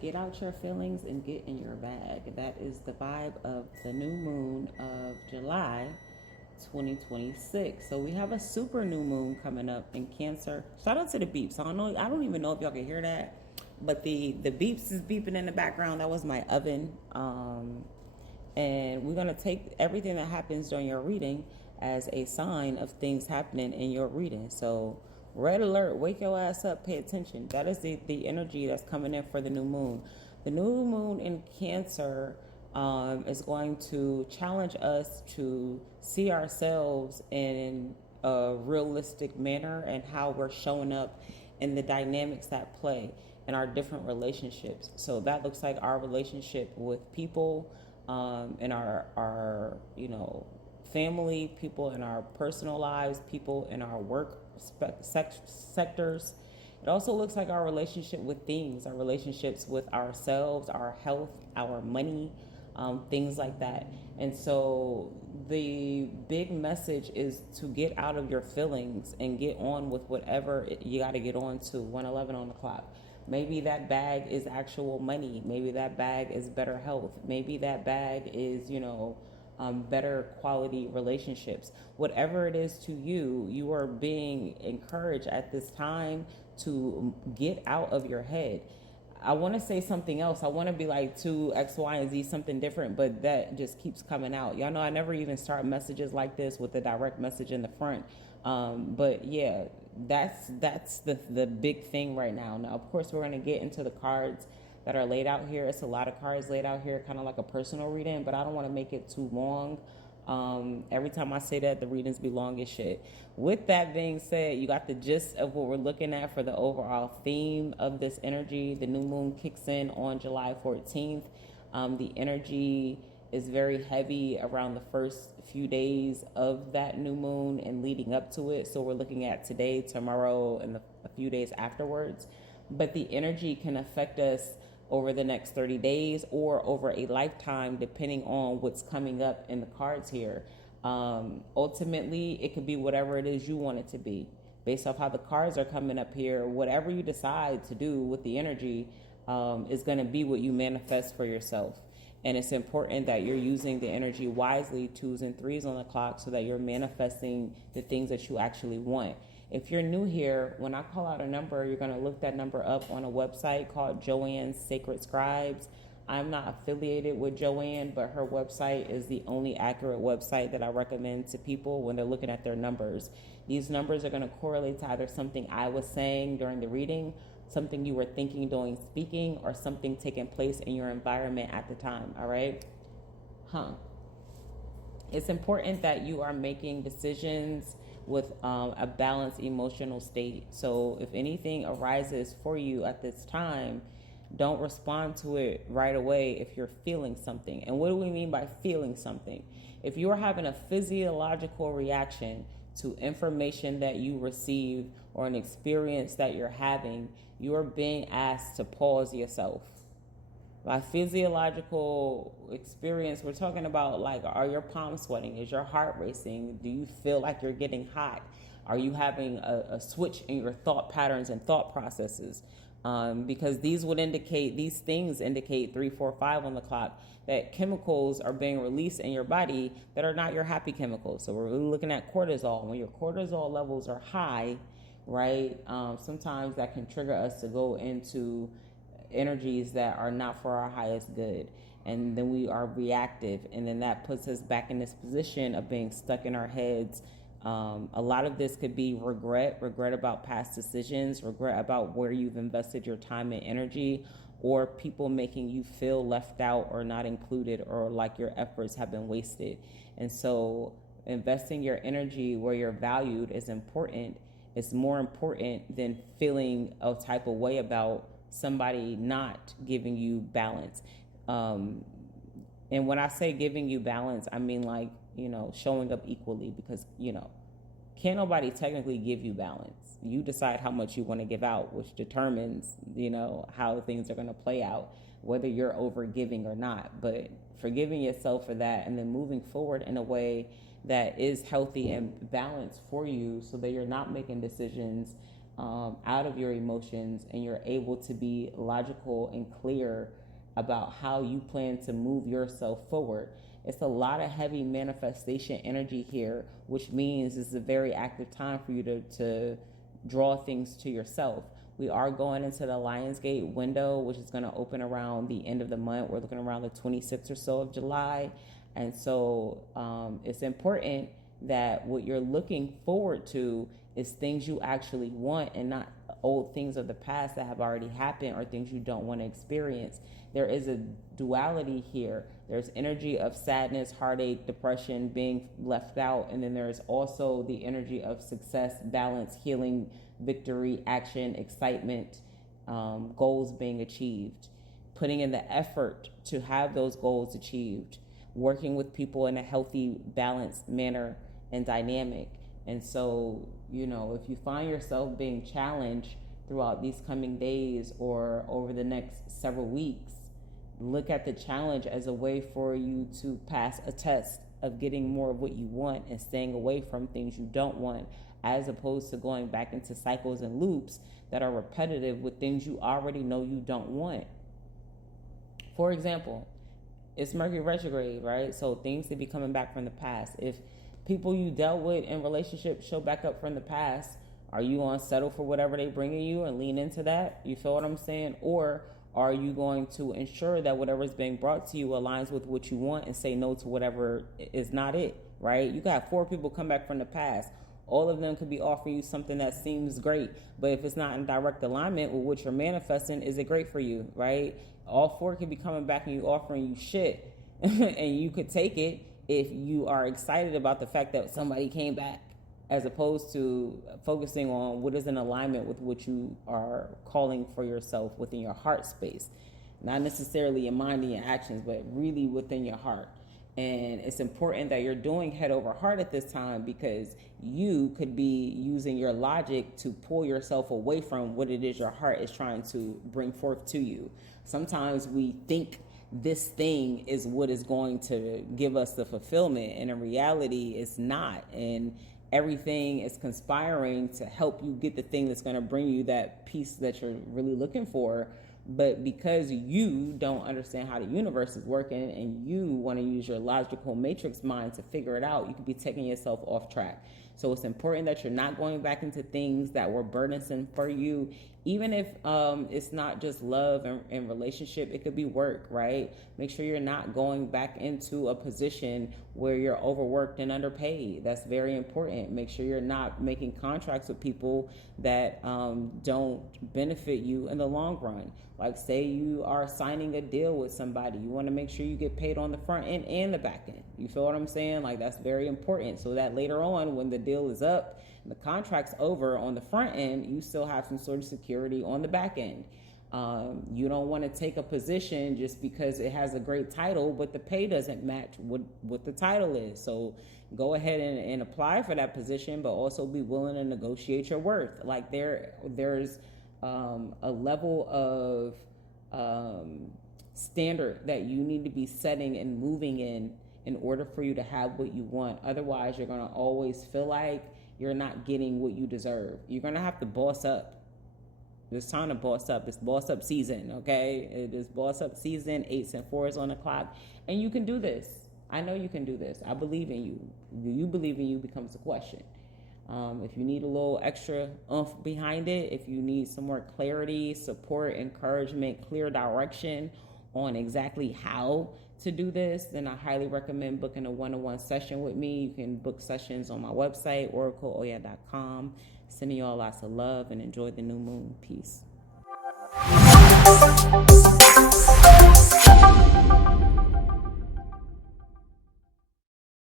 get out your feelings and get in your bag. That is the vibe of the new moon of July 2026. So we have a super new moon coming up in Cancer. Shout out to the beeps. I don't even know if y'all can hear that, but the beeps is beeping in the background. That was my oven. And we're going to take everything that happens during your reading as a sign of things happening in your reading. So, red alert, wake your ass up, pay attention. That is the energy that's coming in for the new moon. The new moon in Cancer is going to challenge us to see ourselves in a realistic manner and how we're showing up in the dynamics that play in our different relationships. So that looks like our relationship with people, in our family, people in our personal lives, people in our work sectors. It also looks like our relationship with things, our relationships with ourselves, our health, our money, things like that. And so the big message is to get out of your feelings and get on with whatever you got to get on to. 111 on the clock. Maybe that bag is actual money. Maybe that bag is better health. Maybe that bag is, better quality relationships. Whatever it is to you, you are being encouraged at this time to get out of your head. I want to say something else. I want to be like to X, Y, and Z, something different, but that just keeps coming out. Y'all know I never even start messages like this with a direct message in the front. But yeah, that's the big thing right now. Now, of course, we're gonna get into the cards that are laid out here. It's a lot of cards laid out here, kind of like a personal reading, but I don't want to make it too long. Every time I say that, the readings be long as shit. With that being said, you got the gist of what we're looking at for the overall theme of this energy. The new moon kicks in on July 14th. The energy is very heavy around the first few days of that new moon and leading up to it. So we're looking at today, tomorrow, and a few days afterwards. But the energy can affect us over the next 30 days or over a lifetime, depending on what's coming up in the cards here. Ultimately, it could be whatever it is you want it to be. Based off how the cards are coming up here, whatever you decide to do with the energy is going to be what you manifest for yourself. And it's important that you're using the energy wisely, 2s and 3s on the clock, so that you're manifesting the things that you actually want. If you're new here, when I call out a number, you're going to look that number up on a website called Joanne's Sacred Scribes. I'm not affiliated with Joanne, but her website is the only accurate website that I recommend to people when they're looking at their numbers. These numbers are going to correlate to either something I was saying during the reading, something you were thinking, doing, speaking, or something taking place in your environment at the time, all right? It's important that you are making decisions with a balanced emotional state. So if anything arises for you at this time, don't respond to it right away if you're feeling something. And what do we mean by feeling something? If you are having a physiological reaction to information that you receive or an experience that you're having, you are being asked to pause yourself. By physiological experience, we're talking about like, are your palms sweating? Is your heart racing? Do you feel like you're getting hot? Are you having a switch in your thought patterns and thought processes? Because these things indicate 3, 4, 5 on the clock, that chemicals are being released in your body that are not your happy chemicals. So we're really looking at cortisol. When your cortisol levels are high, right, sometimes that can trigger us to go into energies that are not for our highest good, and then we are reactive, and then that puts us back in this position of being stuck in our heads. A lot of this could be regret about past decisions, regret about where you've invested your time and energy, or people making you feel left out or not included, or like your efforts have been wasted. And so investing your energy where you're valued is important. It's more important than feeling a type of way about somebody not giving you balance. And when I say giving you balance, I mean like, showing up equally, because, can't nobody technically give you balance. You decide how much you want to give out, which determines, how things are going to play out, whether you're over giving or not. But forgiving yourself for that, and then moving forward in a way that is healthy and balanced for you, so that you're not making decisions out of your emotions, and you're able to be logical and clear about how you plan to move yourself forward. It's a lot of heavy manifestation energy here, which means it's a very active time for you to draw things to yourself. We are going into the Lionsgate window, which is going to open around the end of the month. We're looking around the 26th or so of July. And so it's important that what you're looking forward to is things you actually want, and not old things of the past that have already happened or things you don't want to experience. There is a duality here. There's energy of sadness, heartache, depression, being left out. And then there's also the energy of success, balance, healing, victory, action, excitement, goals being achieved, putting in the effort to have those goals achieved, working with people in a healthy, balanced manner and dynamic. And so, if you find yourself being challenged throughout these coming days or over the next several weeks, look at the challenge as a way for you to pass a test of getting more of what you want and staying away from things you don't want, as opposed to going back into cycles and loops that are repetitive with things you already know you don't want. For example, it's Mercury retrograde, right? So things could be coming back from the past. If people you dealt with in relationships show back up from the past, are you going to settle for whatever they bringing you and lean into that? You feel what I'm saying? Or are you going to ensure that whatever is being brought to you aligns with what you want and say no to whatever is not it, right? You got 4 people come back from the past. All of them could be offering you something that seems great, but if it's not in direct alignment with what you're manifesting, is it great for you, right? All 4 could be coming back and you offering you shit, and you could take it if you are excited about the fact that somebody came back, as opposed to focusing on what is in alignment with what you are calling for yourself within your heart space. Not necessarily your mind and your actions, but really within your heart. And it's important that you're doing head over heart at this time, because you could be using your logic to pull yourself away from what it is your heart is trying to bring forth to you. Sometimes we think this thing is what is going to give us the fulfillment, and in reality it's not. And everything is conspiring to help you get the thing that's going to bring you that peace that you're really looking for. But because you don't understand how the universe is working and you want to use your logical matrix mind to figure it out, you could be taking yourself off track. So it's important that you're not going back into things that were burdensome for you, even if it's not just love and relationship. It could be work, right? Make sure you're not going back into a position where you're overworked and underpaid. That's very important. Make sure you're not making contracts with people that don't benefit you in the long run. Like, say you are signing a deal with somebody, you want to make sure you get paid on the front end and the back end. You feel what I'm saying? Like, that's very important, so that later on when the deal is up and the contract's over on the front end, you still have some sort of security on the back end. You don't want to take a position just because it has a great title, but the pay doesn't match what the title is. So go ahead and apply for that position, but also be willing to negotiate your worth. Like, there's a level of standard that you need to be setting and moving in order for you to have what you want. Otherwise, you're going to always feel like you're not getting what you deserve. You're going to have to boss up. It's time to boss up. It's boss up season, okay? It is boss up season. 8s and 4s on the clock. And you can do this. I know you can do this. I believe in you. Do you believe in you becomes the question. If you need a little extra oomph behind it, if you need some more clarity, support, encouragement, clear direction on exactly how to do this, then I highly recommend booking a one-on-one session with me. You can book sessions on my website, oracleoya.com. Sending you all lots of love and enjoy the new moon. Peace.